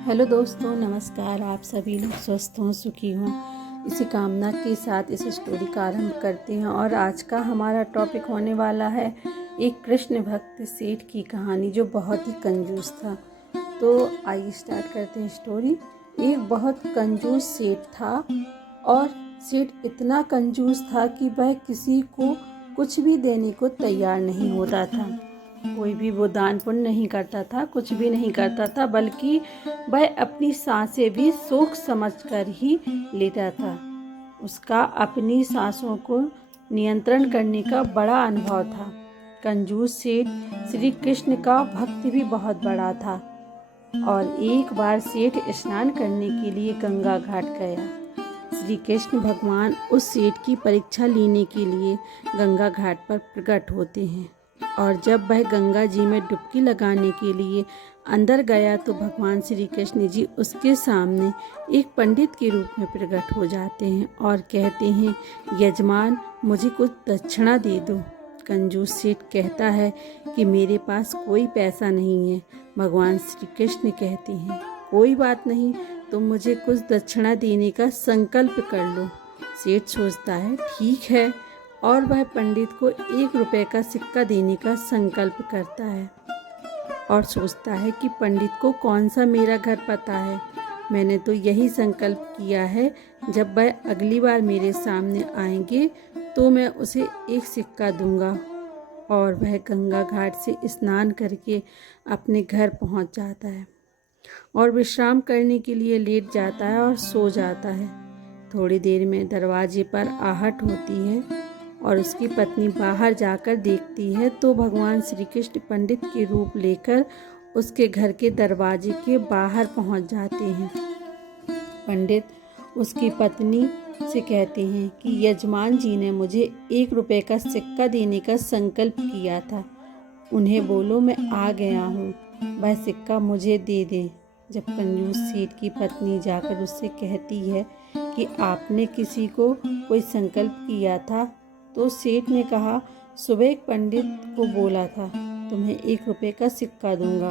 Hello दोस्तों, नमस्कार। आप सभी लोग स्वस्थ हों, सुखी हों, इसी कामना के साथ इस स्टोरी का आरंभ करते हैं। और आज का हमारा टॉपिक होने वाला है एक कृष्ण भक्त सेठ की कहानी जो बहुत ही कंजूस था। तो आइए स्टार्ट करते हैं स्टोरी। एक बहुत कंजूस सेठ था और सेठ इतना कंजूस था कि वह किसी को कुछ भी देने को तैयार नहीं होता था। कोई भी वो दान पुण्य नहीं करता था, कुछ भी नहीं करता था, बल्कि वह अपनी सांसें भी सोच समझकर ही लेता था। उसका अपनी सांसों को नियंत्रण करने का बड़ा अनुभव था। कंजूस सेठ श्री कृष्ण का भक्त भी बहुत बड़ा था और एक बार सेठ स्नान करने के लिए गंगा घाट गया। श्री कृष्ण भगवान उस सेठ की परीक्षा लेने के लिए गंगा घाट पर प्रकट होते हैं और जब वह गंगा जी में डुबकी लगाने के लिए अंदर गया तो भगवान श्री कृष्ण जी उसके सामने एक पंडित के रूप में प्रकट हो जाते हैं और कहते हैं, यजमान मुझे कुछ दक्षिणा दे दो। कंजूस सेठ कहता है कि मेरे पास कोई पैसा नहीं है। भगवान श्री कृष्ण कहते हैं, कोई बात नहीं, तुम मुझे कुछ दक्षिणा देने का संकल्प कर लो। सेठ सोचता है ठीक है और वह पंडित को 1 रुपए का सिक्का देने का संकल्प करता है और सोचता है कि पंडित को कौन सा मेरा घर पता है। मैंने तो यही संकल्प किया है, जब वह अगली बार मेरे सामने आएंगे तो मैं उसे 1 सिक्का दूंगा। और वह गंगा घाट से स्नान करके अपने घर पहुंच जाता है और विश्राम करने के लिए लेट जाता है और सो जाता है। थोड़ी देर में दरवाजे पर आहट होती है और उसकी पत्नी बाहर जाकर देखती है तो भगवान श्री कृष्ण पंडित के रूप लेकर उसके घर के दरवाजे के बाहर पहुंच जाते हैं। पंडित उसकी पत्नी से कहते हैं कि यजमान जी ने मुझे 1 रुपए का सिक्का देने का संकल्प किया था, उन्हें बोलो मैं आ गया हूँ, वह सिक्का मुझे दे दें। जब कंजूस सेठ की पत्नी जाकर उससे कहती है कि आपने किसी को कोई संकल्प किया था, तो सेठ ने कहा, सुबह एक पंडित को बोला था तुम्हें 1 रुपए का सिक्का दूंगा।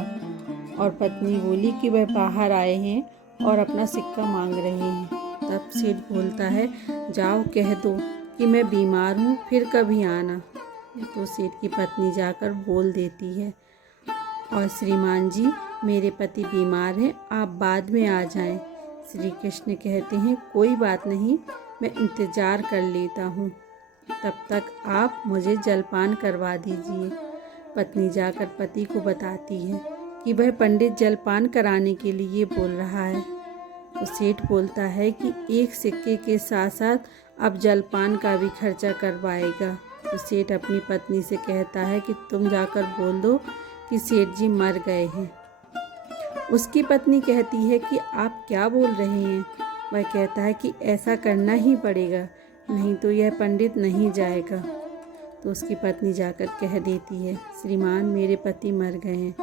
और पत्नी बोली कि वह बाहर आए हैं और अपना सिक्का मांग रहे हैं। तब सेठ बोलता है, जाओ कह दो कि मैं बीमार हूँ, फिर कभी आना। तो सेठ की पत्नी जाकर बोल देती है, और श्रीमान जी मेरे पति बीमार हैं, आप बाद में आ जाएं। श्री कृष्ण कहते हैं, कोई बात नहीं, मैं इंतज़ार कर लेता हूँ, तब तक आप मुझे जलपान करवा दीजिए। पत्नी जाकर पति को बताती है कि वह पंडित जलपान कराने के लिए बोल रहा है। तो सेठ बोलता है कि 1 सिक्के के साथ साथ अब जलपान का भी खर्चा करवाएगा। तो सेठ अपनी पत्नी से कहता है कि तुम जाकर बोल दो कि सेठ जी मर गए हैं। उसकी पत्नी कहती है कि आप क्या बोल रहे हैं। वह कहता है कि ऐसा करना ही पड़ेगा, नहीं तो यह पंडित नहीं जाएगा। तो उसकी पत्नी जाकर कह देती है, श्रीमान मेरे पति मर गए हैं।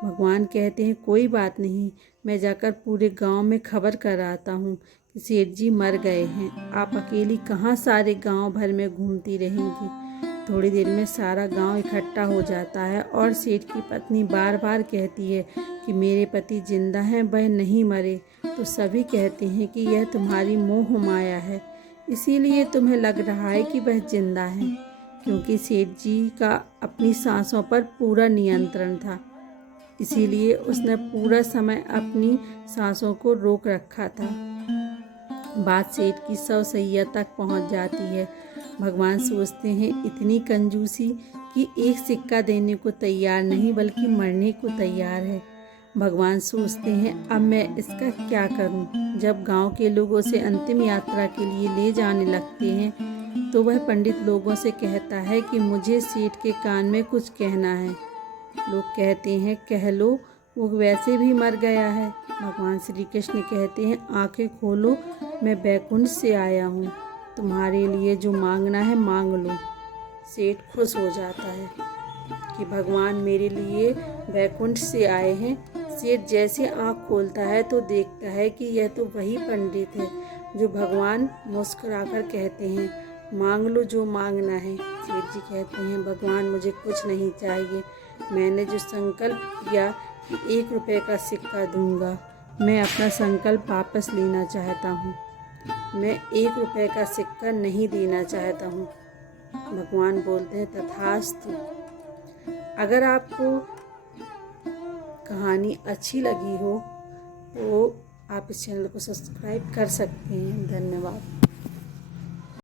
भगवान कहते हैं, कोई बात नहीं, मैं जाकर पूरे गांव में खबर कर आता हूँ कि सेठ जी मर गए हैं। आप अकेली कहाँ सारे गांव भर में घूमती रहेंगी। थोड़ी देर में सारा गांव इकट्ठा हो जाता है और सेठ की पत्नी बार बार कहती है कि मेरे पति जिंदा हैं, वह नहीं मरे। तो सभी कहते हैं कि यह तुम्हारी मोह माया है, इसीलिए तुम्हें लग रहा है कि वह जिंदा है, क्योंकि सेठ जी का अपनी सांसों पर पूरा नियंत्रण था, इसीलिए उसने पूरा समय अपनी सांसों को रोक रखा था। बात सेठ की शवसैया तक पहुंच जाती है। भगवान सोचते हैं इतनी कंजूसी कि 1 सिक्का देने को तैयार नहीं बल्कि मरने को तैयार है। भगवान सोचते हैं अब मैं इसका क्या करूं। जब गांव के लोग उसे अंतिम यात्रा के लिए ले जाने लगते हैं तो वह पंडित लोगों से कहता है कि मुझे सेठ के कान में कुछ कहना है। लोग कहते हैं कह लो, वो वैसे भी मर गया है। भगवान श्री कृष्ण कहते हैं, आंखें खोलो, मैं बैकुंठ से आया हूँ, तुम्हारे लिए जो मांगना है मांग लो। सेठ खुश हो जाता है कि भगवान मेरे लिए बैकुंठ से आए हैं। सेठ जैसे आँख खोलता है तो देखता है कि यह तो वही पंडित है जो भगवान मुस्कुराकर कहते हैं, मांग लो जो मांगना है। सेठ जी कहते हैं, भगवान मुझे कुछ नहीं चाहिए, मैंने जो संकल्प किया कि 1 रुपए का सिक्का दूंगा मैं अपना संकल्प वापस लेना चाहता हूँ। मैं 1 रुपए का सिक्का नहीं देना चाहता हूँ। भगवान बोलते हैं तथास्तु। अगर आपको कहानी अच्छी लगी हो तो आप इस चैनल को सब्सक्राइब कर सकते हैं। धन्यवाद।